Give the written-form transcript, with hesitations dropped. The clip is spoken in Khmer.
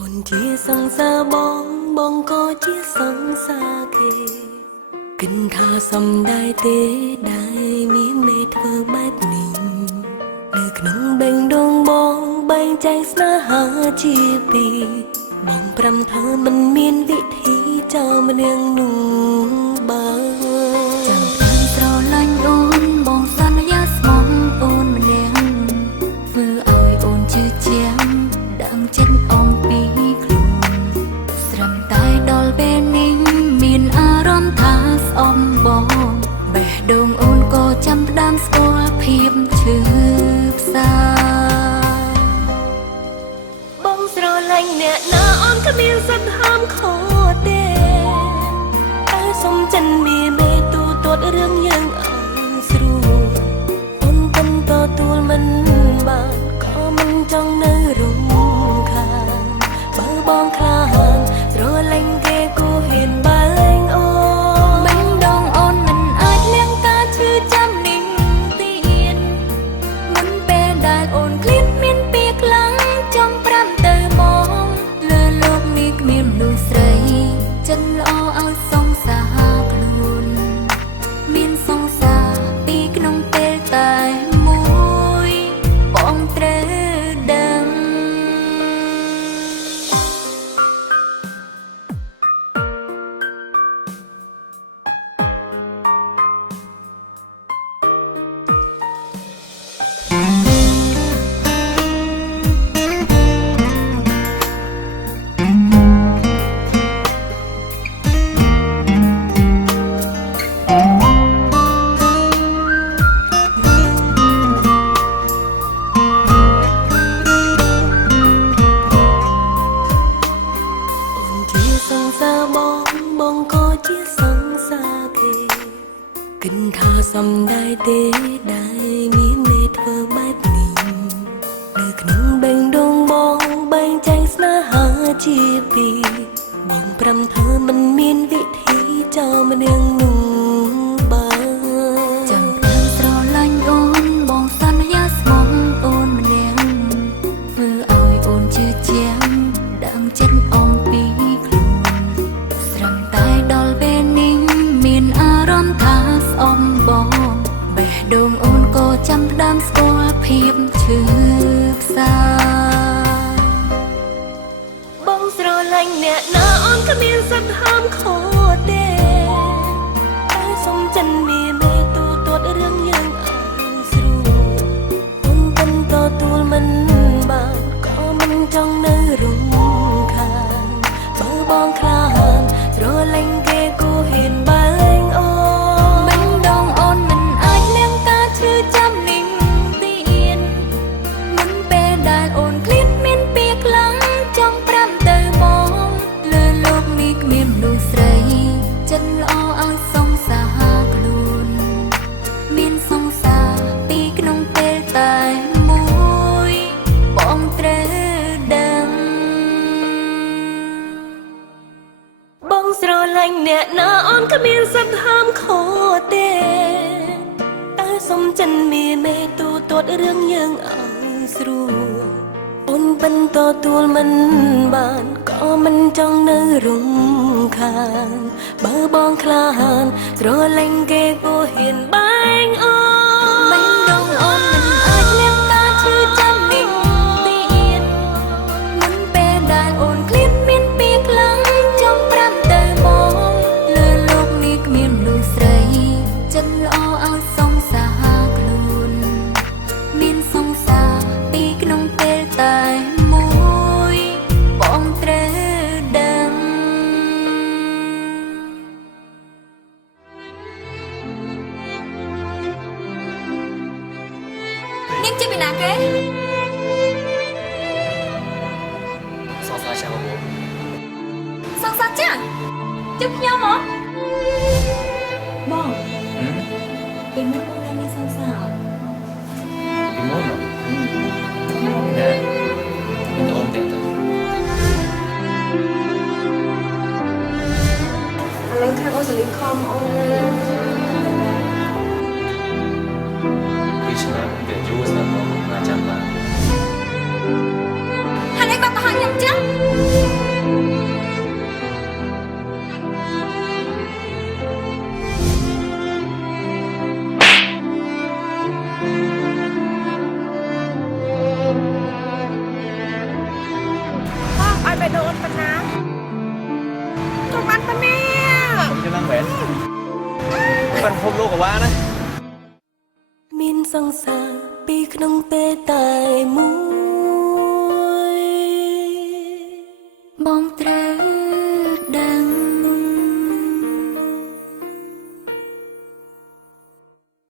អូនជាសង្សារបងក៏ជាសង្សារគេគិនថាសំដែងទេដែលមានមេធ្វើបែបនេះនៅក្នុងបេងដូងបងបែងចែកស្នេហាជាពីរបងប្រាំថាមិនមានវិធីចោលម្នាក់នោះបើចាំតាំងស្រឡាញ់អូនបងសន្យាស្មងអូនម្នាក់ធ្វើឲ្យអូនជឿជាក់ដឹងចិត្តអំពីខ្លួនស្រឹមតែដល់ពេលនេះមានអារម្មណ៍ថាស្អមបងបេះដូងអូនក៏ចាំផ្ដើមស្គាល់ភាពឈឺផ្សាបងស្រឡាញ់អ្នកណាអូនគ្មានសិទ្ធិហាមខុសទេតែសុំចិនមេទូទាត់រឿងយើងឲ្យស្រួលអូនមិនទទួលមិនបានក៏មិនចង់នៅរំខានបើបងខ្លាហានស្រឡាញ់គេគូហ៊ានបែងអូនបេះដូងអូនមិនអាចលៀងការឈឺចាំនេះទៀតមុនពេលដែលអូនឃ្លាតមានពីខ្លាំងចង់ប្រាំទៅមកលើលោកនេះគ្មានមនុស្សស្រីចិត្តល្អឲ្យសង្សារខ្លួនមានសង្សារពីក្នុងពេលតែមួយបងត្រូវដឹងសង្សារបងក៏ជាសង្សារគេគិនថាសំដែងទេដែលមានមេធ្វើបែបនេះនៅក្នុងបេងដូងបងបែងចែកស្នេហាជាពីរបងប្រាំថាមិនមានវិធីចោលម្នាក់នោះបើចាំតាំងស្រឡាញ់អូនបងសន្យាស្មងអូនម្នាក់ធ្វើឲ្យអូនជឿជាក់ដឹងចិត្តអំពីដល់ពេលនេះមានអារម្មណ៍ថាស្អមបងបេះដូងអូនក៏ចាំផ្ដើមស្គាល់ភាពឈឺផ្សាបងស្រឡាញ់អ្នកណាអូនគ្មានសិទ្ធិហាមខុសទេតែសុំចិនមេទូទាត់រឿងយើងឲ្យស្រួលអូនមិនទទួលមិនបានក៏មិនចង់នៅរំខានបើបងខ្លាហានស្រឡាញ់គេគូហ៊ានបែងអូនបេះដូងអូនមិនអាចលៀងការឈឺចាំនេះទៀតមុនពេលដែលអូនឃ្លាតមានពីខ្លាំងចង់ប្រាំទៅមកលើលោកនេះគ្មានមនុស្សស្រីចិត្តល្អឲ្យសង្សារខ្លួនមានសង្សារពីក្នុងពេលតែមួយបងត្រូវដឹងបងស្រឡាញ់អ្នកណាអូនគ្មានសិទ្ធិហាមខុសទេតែសុំចិនមេទូទាត់រឿងយើងឲ្យស្រួលអូនមិនទទួលមិនបានក៏មិនចង់នៅរំខានបើបងខ្លាហានស្រឡាញ់គេគូហ៊ានបែងអូនបេះដូងអូនមិនអាចលៀងការឈឺចាំនេះទៀតមុនពេលដែលអូនឃ្លាតមានពីខ្លាំងចង់ប្រាំទៅមកលើលោកនេះគ្មានមនុស្សស្រីចិត្តល្អឲ្យសង្សារខ្លួនមានសង្សារពីក្នុងពេលតែមួយបងត្រូវដឹងនាងជាពីណាគេសង្សារចាំបងសង្សារចាជិះខ្ញុំហ៎បងពេលមុនបងនៅមានសង្សារអត់ពីមុនដែរមិនអត់ទេទៅឥឡូវខាងអូស្ត្រាលីខំអូនពីឆ្នាំវាយូរស្រាប់មកចាំបានហើយឯងបាត់ទៅហើយខ្ញុំចឹង ไปโดนกันนะจงมันปะเนี่ย ผมจะนั่งแหวนมันพบโลกกับว่านะ មានសង្សារពីក្នុងពេលតែមួយ